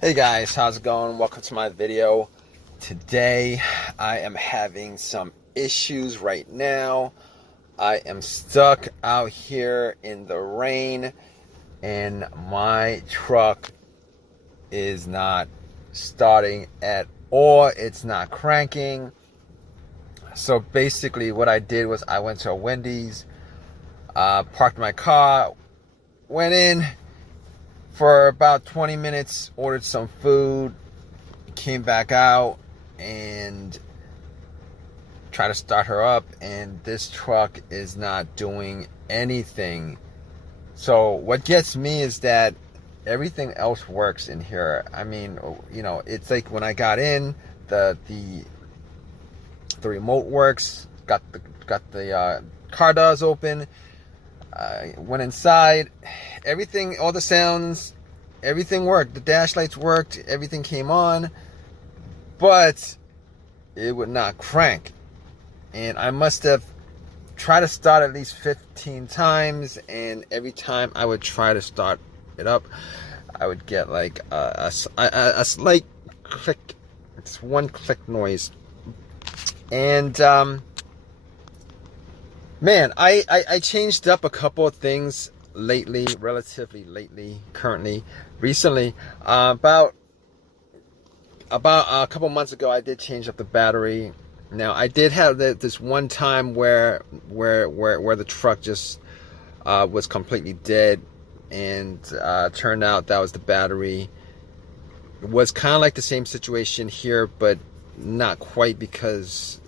Hey guys, how's it going? Welcome to my video. Today I am having some issues right now. I am stuck out here in the rain and my truck is not starting at all. It's not cranking. So basically what I did was I went to a Wendy's, parked my car, went in for about 20 minutes, ordered some food, came back out and tried to start her up, and this truck is not doing anything. So what gets me is that everything else works in here. I mean, it's like when I got in, the remote works, got the car doors open. I went inside, everything, all the sounds, everything worked. The dash lights worked, everything came on, but it would not crank. And I must have tried to start at least 15 times, and every time I would try to start it up, I would get like a slight click, it's one click noise. And man, I changed up a couple of things lately, relatively lately, recently. About a couple months ago, I did change up the battery. Now, I did have this one time where the truck just was completely dead, and turned out that was the battery. It was kind of like the same situation here, but not quite, because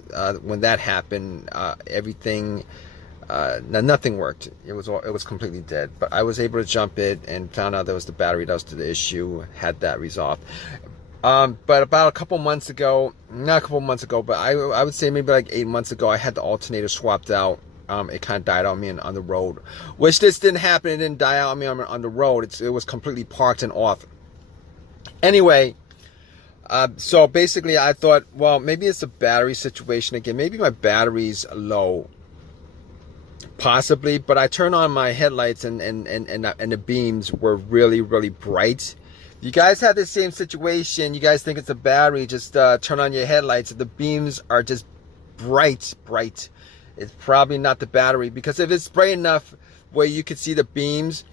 when that happened, everything, nothing worked. It was completely dead. But I was able to jump it and found out that was the battery that was the issue. Had that resolved. But about a couple months ago, not a couple months ago, but I would say maybe like 8 months ago, I had the alternator swapped out. It kind of died on me on the road, which this didn't happen. It didn't die on me on the road. It was completely parked and off. Anyway. So basically I thought, well, maybe it's a battery situation again. Maybe my battery's low. Possibly, but I turned on my headlights and the beams were really, really bright. You guys have the same situation. You guys think it's a battery, just turn on your headlights. The beams are just bright. It's probably not the battery, because if it's bright enough where you could see the beams,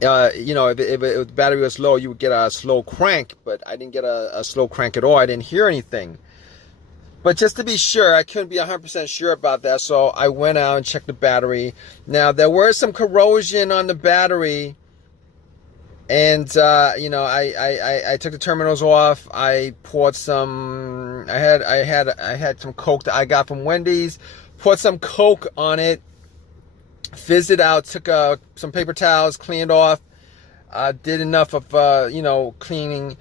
if the battery was low, you would get a slow crank, but I didn't get a slow crank at all. I didn't hear anything. But just to be sure, I couldn't be 100% sure about that, so I went out and checked the battery. Now, there was some corrosion on the battery, and I took the terminals off. I poured some. I had some Coke that I got from Wendy's. Poured some Coke on it. Fizzed it out, took some paper towels, cleaned off, did enough of cleaning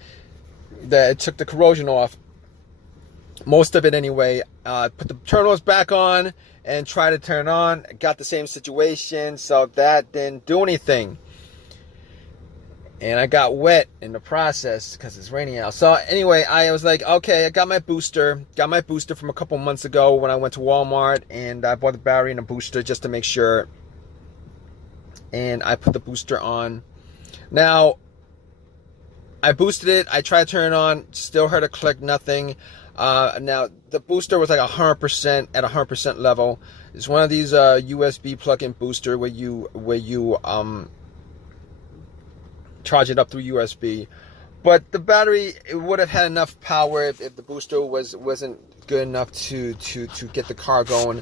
that it took the corrosion off, most of it anyway. Put the terminals back on and tried to turn on. Got the same situation, so that didn't do anything, and I got wet in the process because it's raining out. So anyway, I was like, okay, I got my booster from a couple months ago when I went to Walmart, and I bought the battery and a booster just to make sure. And I put the booster on. Now, I boosted it. I tried to turn it on. Still heard a click. Nothing. Now, the booster was like 100% at 100% level. It's one of these USB plug-in booster where you charge it up through USB. But the battery, it would have had enough power if the booster wasn't good enough to get the car going,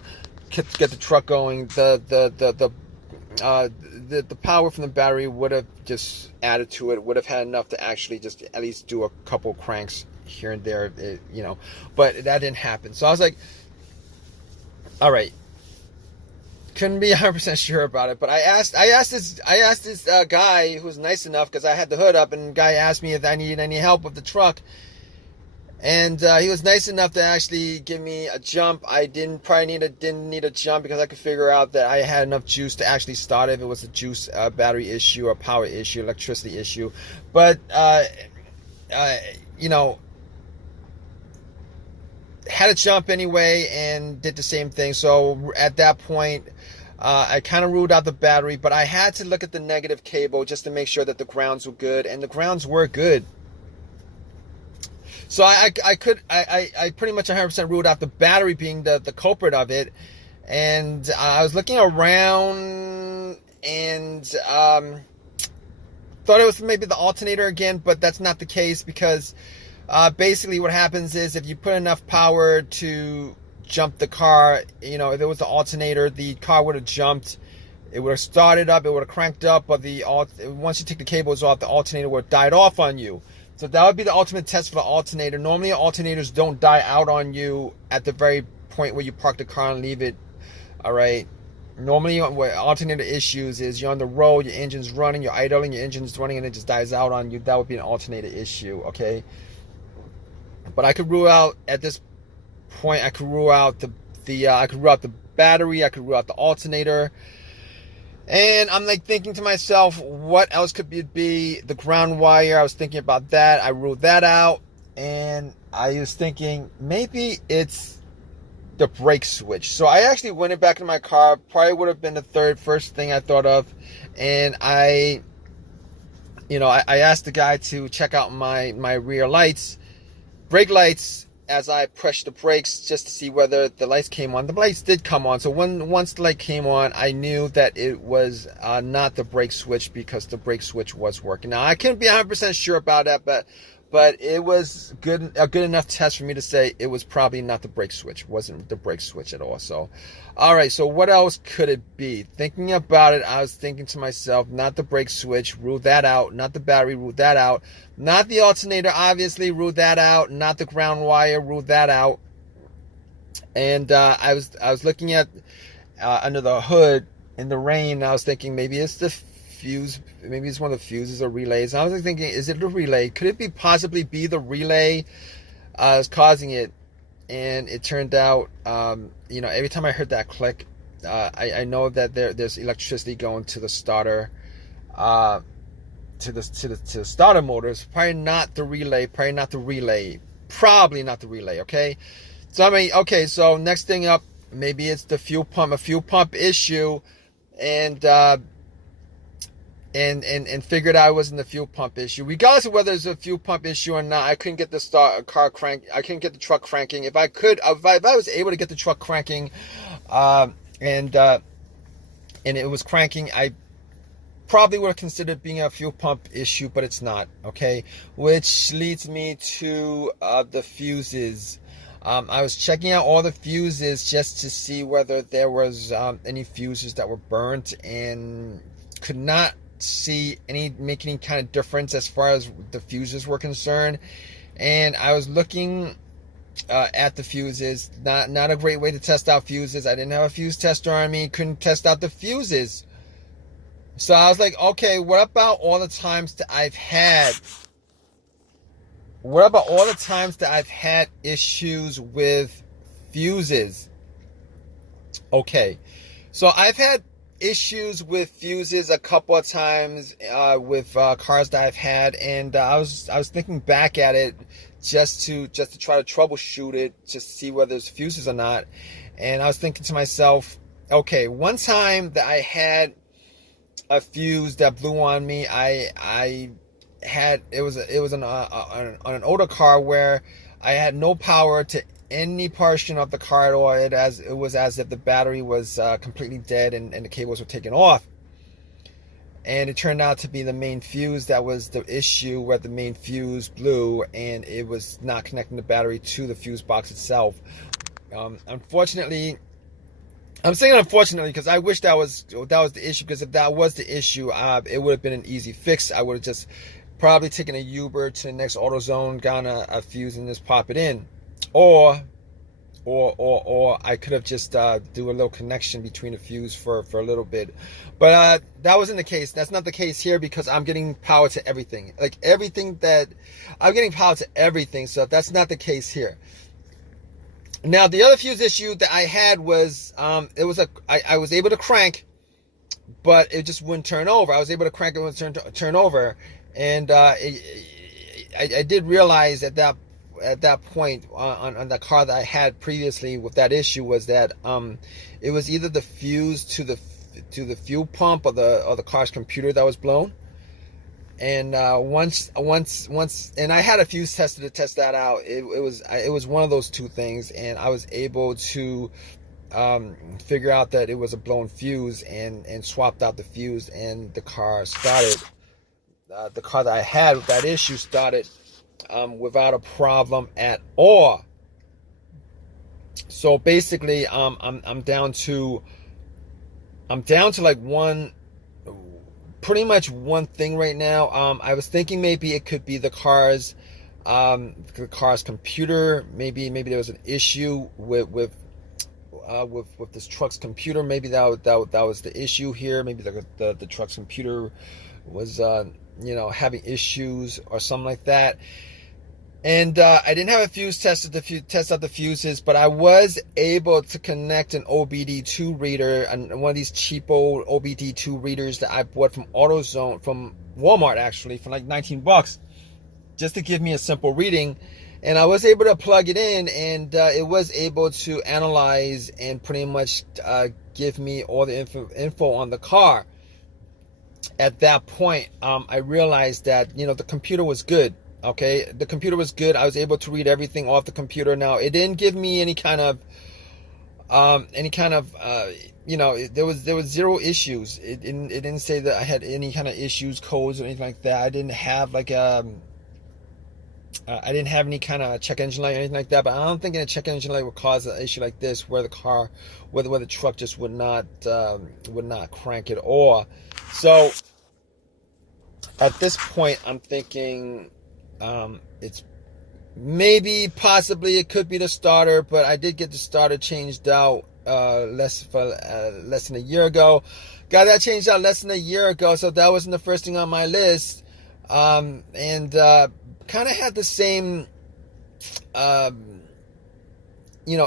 get the truck going. The power from the battery would have just added to it, would have had enough to actually just at least do a couple cranks here and there, but that didn't happen. So I was like, all right, couldn't be 100% sure about it, but I asked this guy who was nice enough, because I had the hood up, and the guy asked me if I needed any help with the truck. And he was nice enough to actually give me a jump. I didn't need a jump, because I could figure out that I had enough juice to actually start it if it was a juice battery issue or power issue, electricity issue. But had a jump anyway and did the same thing. So at that point, I kind of ruled out the battery, but I had to look at the negative cable just to make sure that the grounds were good, and the grounds were good. So I pretty much 100% ruled out the battery being the culprit of it. And I was looking around and thought it was maybe the alternator again, but that's not the case, because basically what happens is if you put enough power to jump the car, if it was the alternator, the car would have jumped. It would have started up, it would have cranked up, but once you take the cables off, the alternator would have died off on you. So that would be the ultimate test for the alternator. Normally alternators don't die out on you at the very point where you park the car and leave it. All right. Normally what alternator issues is you're on the road, your engine's running, you're idling, your engine's running, and it just dies out on you. That would be an alternator issue. Okay. But I could rule out at this point, I could rule out I could rule out the battery, I could rule out the alternator. And I'm like thinking to myself, what else could it be? The ground wire, I was thinking about that. I ruled that out. And I was thinking maybe it's the brake switch. So I actually went back in my car. Probably would have been the first thing I thought of. And I asked the guy to check out my rear lights, brake lights, as I pressed the brakes just to see whether the lights came on. The lights did come on. So once the light came on, I knew that it was not the brake switch, because the brake switch was working. Now, I can't be 100% sure about that, but it was a good enough test for me to say it was probably not the brake switch. It wasn't the brake switch at all. So, all right. So what else could it be? Thinking about it, I was thinking to myself, not the brake switch, ruled that out. Not the battery, ruled that out. Not the alternator, obviously, ruled that out. Not the ground wire, ruled that out. And I was looking at under the hood in the rain. I was thinking maybe it's the fuse, maybe it's one of the fuses or relays. I was thinking, is it the relay? Could it possibly be the relay is causing it? And it turned out, every time I heard that click, I know that there's electricity going to the starter, to the starter motors. Probably not the relay. Okay. So okay. So next thing up, maybe it's the fuel pump issue, and figured out it wasn't the fuel pump issue. Regardless of whether it's a fuel pump issue or not, I couldn't get the I couldn't get the truck cranking. If I was able to get the truck cranking, and it was cranking, I probably would have considered being a fuel pump issue, but it's not. Okay, which leads me to the fuses. I was checking out all the fuses just to see whether there was any fuses that were burnt, and could not make any kind of difference as far as the fuses were concerned. And I was looking at the fuses. Not a great way to test out fuses. I didn't have a fuse tester on me. Couldn't test out the fuses. So I was like, okay, what about all the times that I've had issues with fuses? Okay, so I've had issues with fuses a couple of times with cars that I've had, and I was thinking back at it just to try to troubleshoot it, just to see whether there's fuses or not. And I was thinking to myself, okay, one time that I had a fuse that blew on me, it was on an older car where I had no power to any portion of the car at all. It was as if the battery was completely dead, and the cables were taken off. And it turned out to be the main fuse that was the issue, where the main fuse blew and it was not connecting the battery to the fuse box itself. Unfortunately, I'm saying unfortunately because I wish that was the issue, because if that was the issue, it would have been an easy fix. I would have just probably taken a Uber to the next AutoZone, gotten a fuse, and just pop it in. Or I could have just do a little connection between the fuse for a little bit. But that wasn't the case. That's not the case here, because I'm getting power to everything. I'm getting power to everything. So that's not the case here. Now, the other fuse issue that I had was, I was able to crank, but it just wouldn't turn over. I was able to crank, it wouldn't turn over. And I did realize at that at that point on the car that I had previously with that issue was that it was either the fuse to the fuel pump or the car's computer that was blown. And once, and I had a fuse tester to test that out. It was one of those two things, and I was able to figure out that it was a blown fuse and swapped out the fuse, and the car started. The car that I had with that issue started without a problem at all. So basically, I'm down to like pretty much one thing right now. I was thinking maybe it could be the car's computer. Maybe there was an issue with this truck's computer. Maybe that was the issue here. Maybe the truck's computer was having issues or something like that. And I didn't have a fuse tested to test out the fuses, but I was able to connect an OBD2 reader, and one of these cheap old OBD2 readers that I bought from AutoZone, from Walmart actually, for like $19, just to give me a simple reading. And I was able to plug it in, and it was able to analyze and pretty much give me all the info on the car. At that point, I realized that the computer was good. Okay, the computer was good. I was able to read everything off the computer. Now, it didn't give me any kind of there was zero issues. It didn't say that I had any kind of issues, codes, or anything like that. I didn't have I didn't have any kind of check engine light or anything like that. But I don't think a check engine light would cause an issue like this, where the truck just would not crank at all. So at this point, I'm thinking, it's possibly it could be the starter, but I did get the starter changed out less than a year ago. Got that changed out less than a year ago, so that wasn't the first thing on my list. And kind of had the same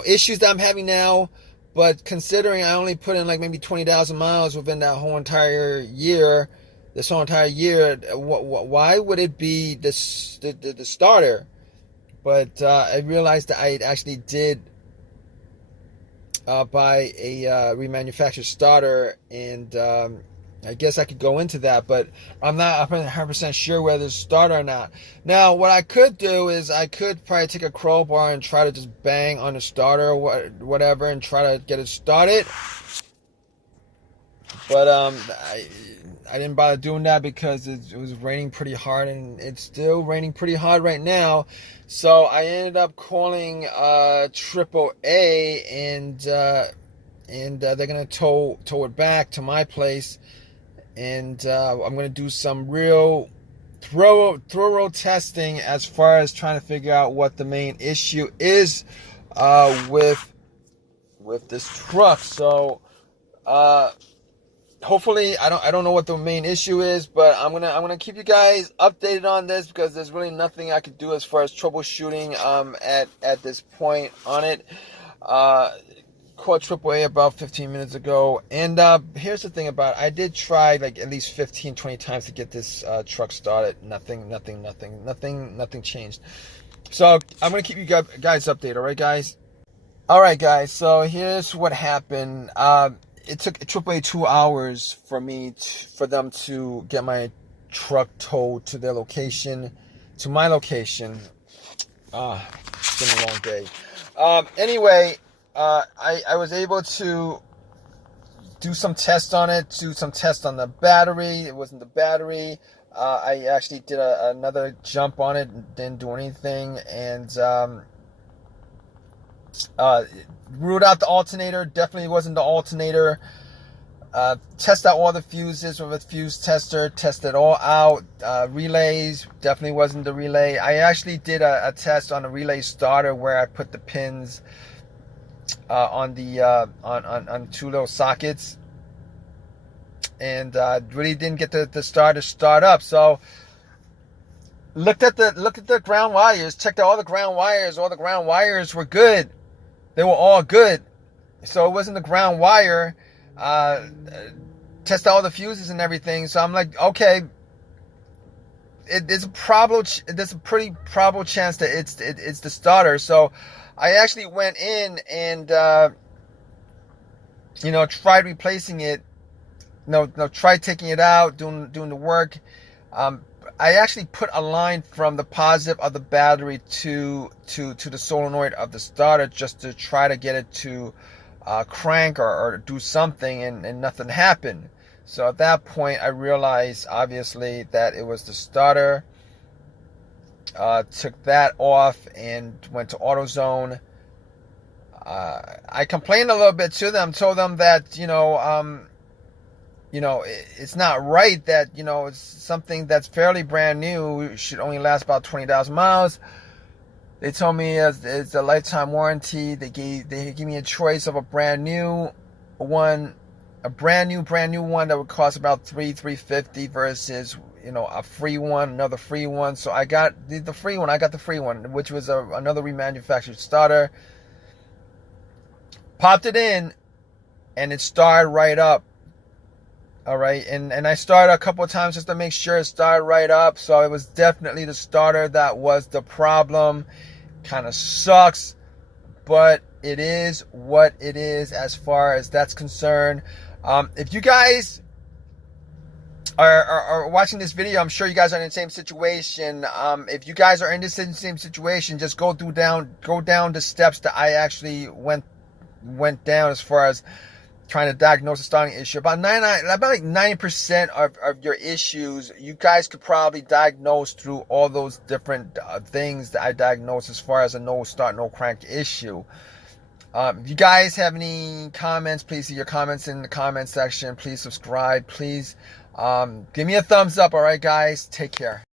issues that I'm having now, but considering I only put in like maybe 20,000 miles within that whole entire year. This whole entire year, why would it be the starter? But I realized that I actually did buy a remanufactured starter, and I guess I could go into that, but I'm not 100% sure whether it's a starter or not. Now, what I could do is I could probably take a crowbar and try to just bang on the starter or whatever and try to get it started. But I didn't bother doing that because it was raining pretty hard, and it's still raining pretty hard right now. So I ended up calling AAA, and they're gonna tow it back to my place, and I'm gonna do some real thorough testing as far as trying to figure out what the main issue is with this truck. So hopefully, I don't know what the main issue is, but I'm gonna keep you guys updated on this, because there's really nothing I could do as far as troubleshooting at this point on it. Called AAA about 15 minutes ago, and here's the thing about it. I did try like at least 15-20 times to get this truck started. Nothing changed. So I'm gonna keep you guys updated. All right, guys. So here's what happened. It took AAA 2 hours for them to get my truck towed to their location, to my location. It's been a long day. Anyway, I was able to do some tests on it, do some tests on the battery. It wasn't the battery. I actually did another jump on it and didn't do anything, and ruled out the alternator. Definitely wasn't the alternator. Test out all the fuses with a fuse tester. Test it all out. Relays, definitely wasn't the relay. I actually did a test on a relay starter where I put the pins on two little sockets, and really didn't get the starter start up. So looked at the ground wires. Checked out all the ground wires. All the ground wires were good. They were all good. So it wasn't the ground wire. Test all the fuses and everything. So I'm like, okay, there's a problem. There's a pretty probable chance that it's the starter. So I actually went in and tried replacing it. Tried taking it out, doing the work. I actually put a line from the positive of the battery to the solenoid of the starter just to try to get it to crank or do something, and nothing happened. So at that point, I realized obviously that it was the starter. Took that off and went to AutoZone. I complained a little bit to them, told them that it's not right that, it's something that's fairly brand new, should only last about 20,000 miles. They told me it's a lifetime warranty. They gave me a choice of a brand new one, a brand new one that would cost about $350 versus, a free one, another free one. So I got the free one. I got the free one, which was another remanufactured starter. Popped it in, and it started right up. All right, and I started a couple of times just to make sure it started right up. So it was definitely the starter that was the problem. Kind of sucks, but it is what it is as far as that's concerned. If you guys are watching this video, I'm sure you guys are in the same situation. If you guys are in the same situation, just go down the steps that I actually went down as far as trying to diagnose a starting issue. About 90% of your issues, you guys could probably diagnose through all those different things that I diagnosed as far as a no start, no crank issue. If you guys have any comments, please leave your comments in the comment section. Please subscribe. Please give me a thumbs up. All right, guys. Take care.